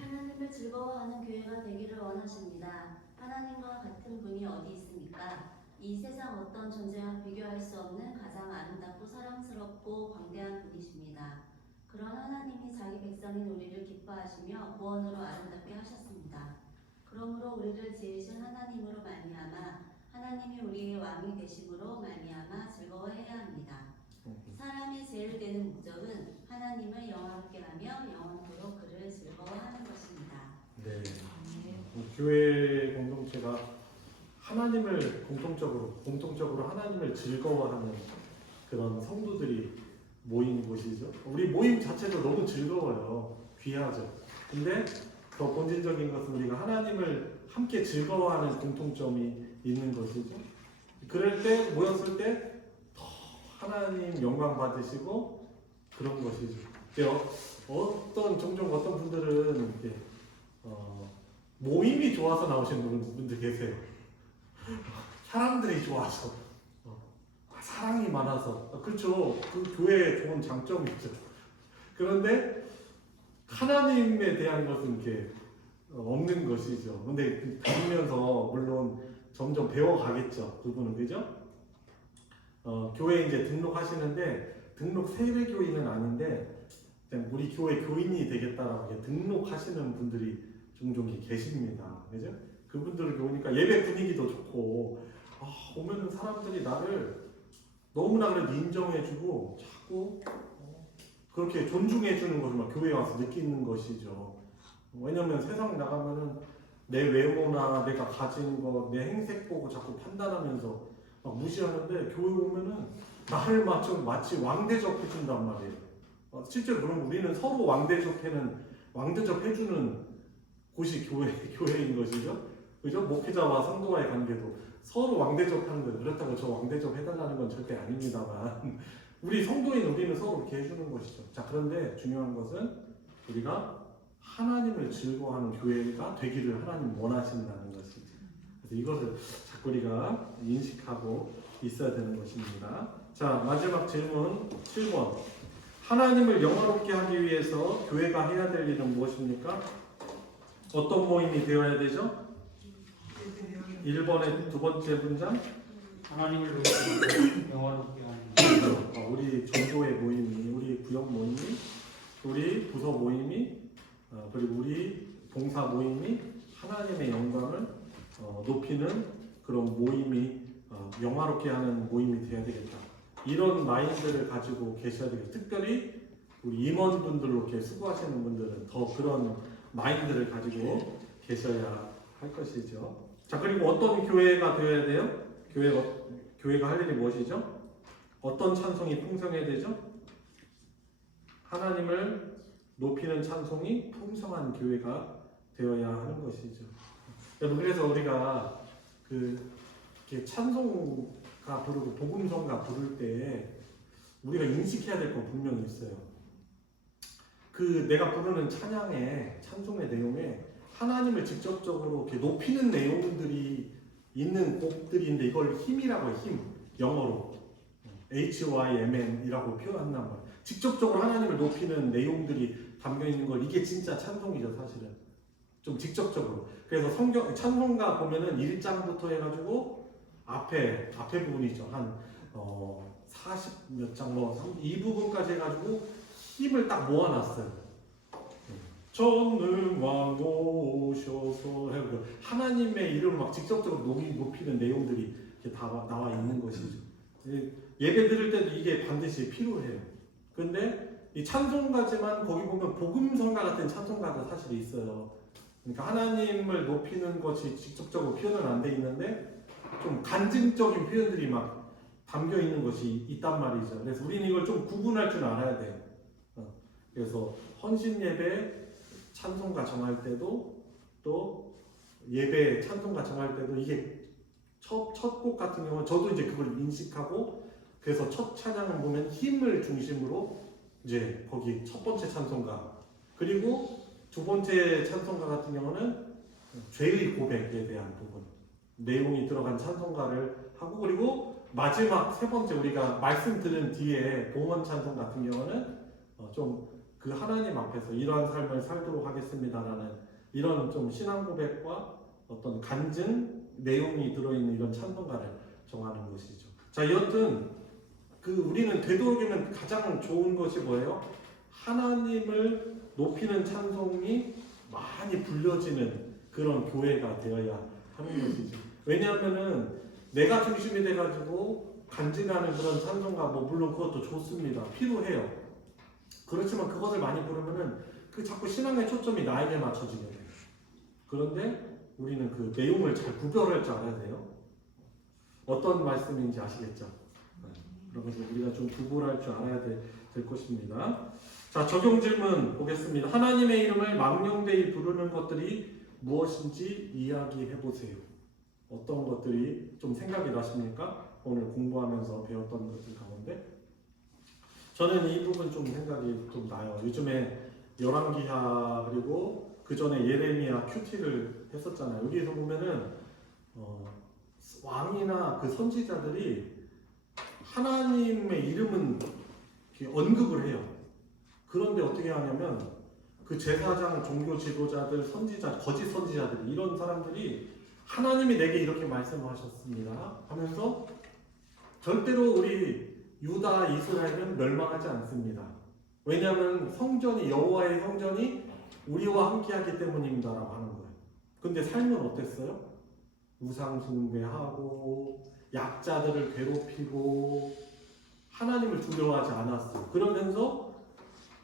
하나님을 즐거워하는 교회가 되기를 원하십니다. 하나님과 같은 분이 어디 있습니까? 이 세상 어떤 존재와 비교할 수 없는 가장 아름답고 사랑스럽고 광대한 분이십니다. 그런 하나님이 자기 백성인 우리를 기뻐하시며 구원으로 아름답게 하셨습니다. 그러므로 우리를 지으신 하나님으로 말미암아 하나님이 우리의 왕이 되심으로 말미암아 즐거워해야 합니다. 사람이 제일 되는 목적은 하나님을 영화롭게 하며 영원토록 그를 즐거워하는 것입니다. 네. 교회 공동체가 하나님을 공통적으로 하나님을 즐거워하는 그런 성도들이 모인 곳이죠. 우리 모임 자체도 너무 즐거워요. 귀하죠. 근데 더 본질적인 것은 우리가 하나님을 함께 즐거워하는 공통점이 있는 것이죠. 그럴 때 모였을 때 더 하나님 영광 받으시고 그런 것이죠. 종종 어떤 분들은 이렇게 모임이 좋아서 나오시는 분들 계세요. 사람들이 좋아서, 사랑이 많아서. 그렇죠. 그 교회의 좋은 장점이죠. 그런데 하나님에 대한 것은 이렇게 없는 것이죠. 근데 다니면서 물론 점점 배워가겠죠. 그분은, 그죠? 교회에 이제 등록하시는데, 등록 세례교인은 아닌데, 그냥 우리 교회 교인이 되겠다라고 이렇게 등록하시는 분들이 종종 계십니다. 그죠? 그분들을 보니까 예배 분위기도 좋고, 오면은 사람들이 나를 너무나 그래도 인정해주고, 자꾸 그렇게 존중해주는 것을 막 교회에 와서 느끼는 것이죠. 왜냐면 세상 나가면은 내 외모나 내가 가진 거, 내 행색 보고 자꾸 판단하면서 막 무시하는데 교회 오면은 나를 마치 왕대접 해준단 말이에요. 실제로 그럼 우리는 서로 왕대접 해주는 곳이 교회인 것이죠. 그죠? 목회자와 성도와의 관계도 서로 왕대접하는 거예요. 그렇다고 저 왕대접 해달라는 건 절대 아닙니다만 우리 성도인 우리는 서로 이렇게 해주는 것이죠. 자, 그런데 중요한 것은 우리가 하나님을 즐거워하는 교회가 되기를 하나님 원하신다는 것이죠. 그래서 이것을 자꾸 우리가 인식하고 있어야 되는 것입니다. 자, 마지막 질문 7번. 하나님을 영화롭게 하기 위해서 교회가 해야 될 일은 무엇입니까? 어떤 모임이 되어야 되죠? 1번의 두 번째 문장. 하나님을 높이고 영화롭게 하는 우리 전도회 모임이, 우리 구역 모임이, 우리 부서 모임이, 그리고 우리 봉사 모임이 하나님의 영광을 높이는 그런 모임이, 영화롭게 하는 모임이 되어야 되겠다. 이런 마인드를 가지고 계셔야 되겠다. 특별히 우리 임원분들로 이렇게 수고하시는 분들은 더 그런 마인드를 가지고 계셔야 할 것이죠. 자, 그리고 어떤 교회가 되어야 돼요? 교회가 할 일이 무엇이죠? 어떤 찬송이 풍성해야 되죠? 하나님을 높이는 찬송이 풍성한 교회가 되어야 하는 것이죠. 여러분, 그래서 우리가 이렇게 찬송가 부르고 복음성가 부를 때 우리가 인식해야 될 건 분명히 있어요. 내가 부르는 찬송의 내용에 하나님을 직접적으로 이렇게 높이는 내용들이 있는 곡들인데 이걸 힘이라고 해요. 힘. 영어로 HYMN이라고 표현한단 말이에요. 직접적으로 하나님을 높이는 내용들이 담겨 있는 걸, 이게 진짜 찬송이죠, 사실은. 좀 직접적으로. 그래서 찬송가 보면은 1장부터 해가지고 앞에 부분이죠. 한 40몇 장, 이 부분까지 해가지고 힘을 딱 모아놨어요. 전능왕 오셔서 해고 하나님의 이름을 막 직접적으로 높이는 내용들이 이렇게 다 나와 있는 것이죠. 예배 드릴 때도 이게 반드시 필요해요. 근데 이 찬송가지만 거기 보면 복음성가 같은 찬송가가 사실 있어요. 그러니까 하나님을 높이는 것이 직접적으로 표현은 안 돼 있는데 좀 간증적인 표현들이 막 담겨 있는 것이 있단 말이죠. 그래서 우리는 이걸 좀 구분할 줄 알아야 돼요. 그래서 헌신 예배 찬송가 정할 때도, 또 예배 찬송가 정할 때도 이게 첫 곡 같은 경우는 저도 이제 그걸 인식하고, 그래서 첫 찬양을 보면 힘을 중심으로 이제 거기 첫 번째 찬송가, 그리고 두 번째 찬송가 같은 경우는 죄의 고백에 대한 부분, 내용이 들어간 찬송가를 하고, 그리고 마지막 세 번째 우리가 말씀 들은 뒤에 봉헌 찬송 같은 경우는 좀 그 하나님 앞에서 이러한 삶을 살도록 하겠습니다라는 이런 좀 신앙 고백과 어떤 간증 내용이 들어있는 이런 찬송가를 정하는 것이죠. 자, 여튼 우리는 되도록이면 가장 좋은 것이 뭐예요? 하나님을 높이는 찬송이 많이 불려지는 그런 교회가 되어야 하는 것이죠. 왜냐하면은 내가 중심이 돼가지고 간증하는 그런 찬송가, 물론 그것도 좋습니다. 필요해요. 그렇지만 그것을 많이 부르면은 자꾸 신앙의 초점이 나에게 맞춰지게 돼요. 그런데 우리는 그 내용을 잘 구별할 줄 알아야 돼요. 어떤 말씀인지 아시겠죠? 그러면서 우리가 좀 구분할 줄 알아야 될 것입니다. 자, 적용 질문 보겠습니다. 하나님의 이름을 망령되이 부르는 것들이 무엇인지 이야기해 보세요. 어떤 것들이 좀 생각이 나십니까? 오늘 공부하면서 배웠던 것들 가운데 저는 이 부분 좀 생각이 좀 나요. 요즘에 열왕기하 그리고 그 전에 예레미야 큐티를 했었잖아요. 여기에서 보면은 왕이나 그 선지자들이 하나님의 이름은 이렇게 언급을 해요. 그런데 어떻게 하냐면 그 제사장, 종교 지도자들, 선지자, 거짓 선지자들, 이런 사람들이 하나님이 내게 이렇게 말씀하셨습니다 하면서 절대로 우리 유다, 이스라엘은 멸망하지 않습니다. 왜냐하면 성전이, 여호와의 성전이 우리와 함께하기 때문입니다라고 하는 거예요. 근데 삶은 어땠어요? 우상 숭배하고 약자들을 괴롭히고 하나님을 두려워하지 않았어요. 그러면서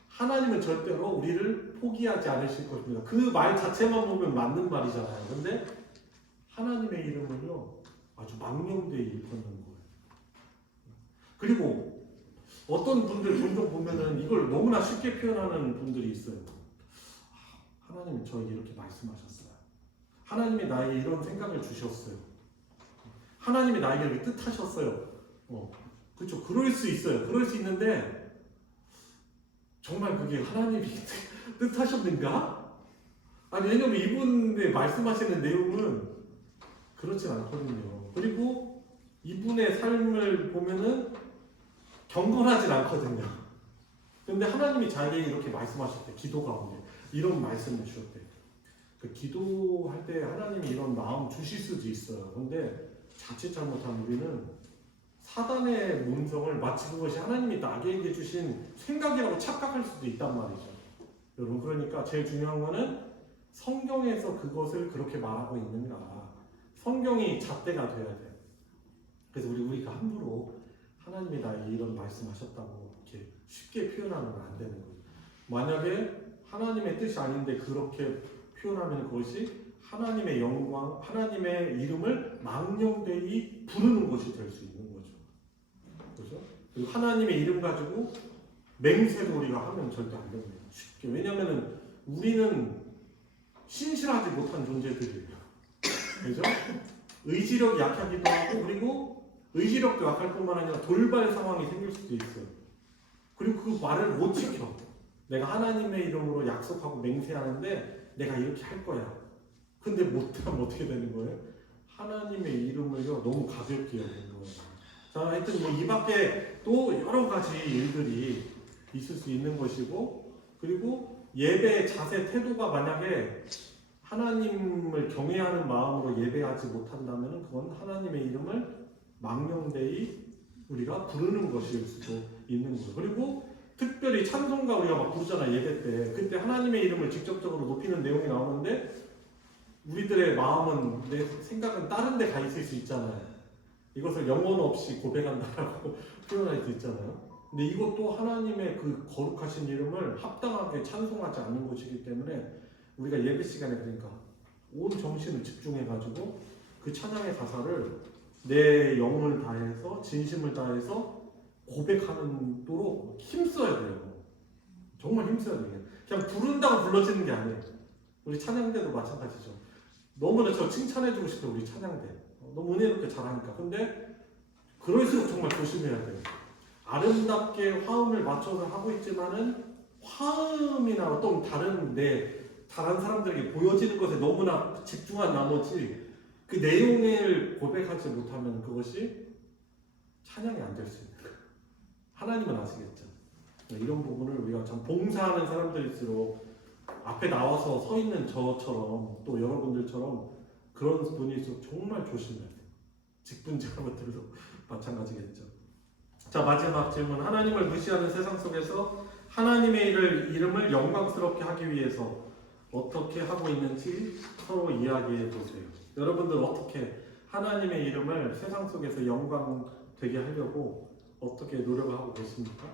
하나님은 절대로 우리를 포기하지 않으실 것입니다. 그 말 자체만 보면 맞는 말이잖아요. 근데 하나님의 이름을요 아주 망령되이 일컫는 거예요. 그리고 어떤 분들 종종 보면은 이걸 너무나 쉽게 표현하는 분들이 있어요. 하나님은 저에게 이렇게 말씀하셨어요. 하나님이 나에게 이런 생각을 주셨어요. 하나님이 나에게 이렇게 뜻하셨어요. 그렇죠. 그럴 수 있어요. 그럴 수 있는데 정말 그게 하나님이 뜻하셨는가? 아니, 왜냐면 이분의 말씀하시는 내용은 그렇진 않거든요. 그리고 이분의 삶을 보면은 경건하진 않거든요. 근데 하나님이 자기에게 이렇게 말씀하셨대. 기도 가운데 이런 말씀을 주셨대. 그 기도할 때 하나님이 이런 마음 주실 수도 있어요. 근데 자칫 잘못하면 우리는 사단의 문성을 마치 그것이 하나님이 나에게 주신 생각이라고 착각할 수도 있단 말이죠. 여러분, 그러니까 제일 중요한 거는 성경에서 그것을 그렇게 말하고 있는가. 성경이 잣대가 돼야 돼요. 그래서 우리가 함부로 하나님이 나에게 이런 말씀하셨다고 이렇게 쉽게 표현하면 안 되는 거예요. 만약에 하나님의 뜻이 아닌데 그렇게 표현하면 그것이 하나님의 영광, 하나님의 이름을 망령되이 부르는 것이 될 수 있는 거죠. 그렇죠? 그리고 하나님의 이름 가지고 맹세를 우리가 하면 절대 안 됩니다. 쉽게. 왜냐하면 우리는 신실하지 못한 존재들이에요. 그죠? 의지력이 약하기도 하고, 그리고 의지력도 약할 뿐만 아니라 돌발 상황이 생길 수도 있어요. 그리고 그 말을 못 지켜. 내가 하나님의 이름으로 약속하고 맹세하는데 내가 이렇게 할 거야. 근데 못하면 어떻게 되는 거예요? 하나님의 이름을요 너무 가볍게 여기는 거예요. 자, 하여튼 뭐 이 밖에 또 여러 가지 일들이 있을 수 있는 것이고, 그리고 예배의 자세 태도가 만약에 하나님을 경외하는 마음으로 예배하지 못한다면 그건 하나님의 이름을 망령되이 우리가 부르는 것일 수도 있는 거예요. 그리고 특별히 찬송가 우리가 막 부르잖아, 예배 때. 그때 하나님의 이름을 직접적으로 높이는 내용이 나오는데 우리들의 마음은, 내 생각은 다른 데 가 있을 수 있잖아요. 이것을 영혼 없이 고백한다라고 표현할 수 있잖아요. 근데 이것도 하나님의 그 거룩하신 이름을 합당하게 찬송하지 않는 것이기 때문에 우리가 예배 시간에 그러니까 온 정신을 집중해가지고 그 찬양의 가사를 내 영을 다해서 진심을 다해서 고백하도록 힘써야 돼요. 정말 힘써야 돼요. 그냥 부른다고 불러지는 게 아니에요. 우리 찬양대도 마찬가지죠. 너무나 저 칭찬해주고 싶어요. 우리 찬양대 너무 은혜롭게 잘하니까. 근데 그럴수록 정말 조심해야 돼요. 아름답게 화음을 맞춰서 하고 있지만은 화음이나 어떤 다른 사람들에게 보여지는 것에 너무나 집중한 나머지 그 내용을 고백하지 못하면 그것이 찬양이 안 될 수 있는 거예요. 하나님은 아시겠죠. 이런 부분을 우리가 참 봉사하는 사람들일수록 앞에 나와서 서 있는 저처럼 또 여러분들처럼 그런 분일수록 정말 조심해야 돼요. 직분자분들도 마찬가지겠죠. 자, 마지막 질문. 하나님을 무시하는 세상 속에서 하나님의 이름을 영광스럽게 하기 위해서 어떻게 하고 있는지 서로 이야기해 보세요. 여러분들 어떻게 하나님의 이름을 세상 속에서 영광 되게 하려고 어떻게 노력하고 계십니까?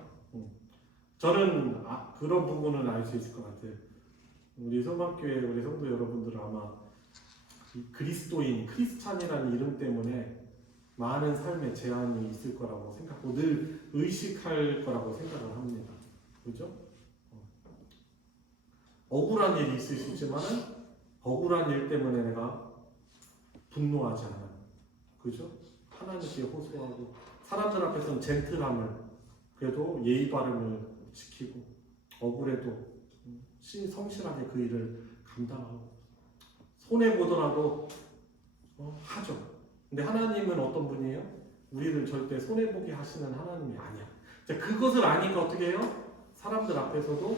저는 그런 부분은 알 수 있을 것 같아요. 우리 소망교회 우리 성도 여러분들은 아마 그리스도인, 크리스찬이라는 이름 때문에 많은 삶의 제한이 있을 거라고 생각하고 늘 의식할 거라고 생각을 합니다. 그죠? 억울한 일이 있을 수 있지만 억울한 일 때문에 내가 분노하지 않아요. 그죠? 하나님께 호소하고 사람들 앞에서는 젠틀함을, 그래도 예의 바름을 지키고 억울해도 성실하게 그 일을 감당하고 손해보더라도 하죠. 근데 하나님은 어떤 분이에요? 우리를 절대 손해보게 하시는 하나님이 아니야. 그것을 아니까 어떻게 해요? 사람들 앞에서도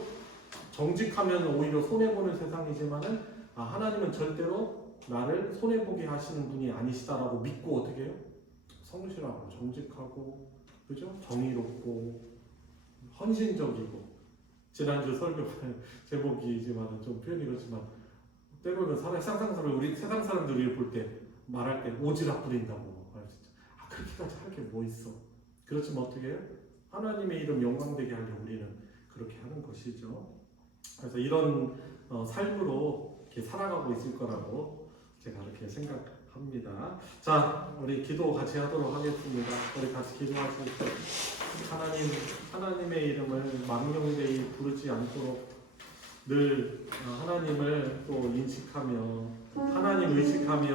정직하면 오히려 손해보는 세상이지만은 하나님은 절대로 나를 손해보게 하시는 분이 아니시다라고 믿고 어떻게 해요? 성실하고 정직하고, 그죠? 정의롭고 헌신적이고. 지난주 설교 제목이지만 좀 표현이 그렇지만 때로는 세상 사람들이 볼 때 말할 때 오지랖 부린다고 할 수 있죠. 그렇게까지 할 게 뭐 있어? 그렇지만 어떻게 해요? 하나님의 이름 영광되게 하려고 우리는 그렇게 하는 것이죠. 그래서 이런 삶으로 이렇게 살아가고 있을 거라고 제가 그렇게 생각합니다. 자, 우리 기도 같이 하도록 하겠습니다. 우리 같이 기도하시고 하나님의 이름을 망령되이 부르지 않도록 늘 하나님을 또 인식하며 하나님 의식하며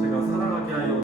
제가 살아가게 하여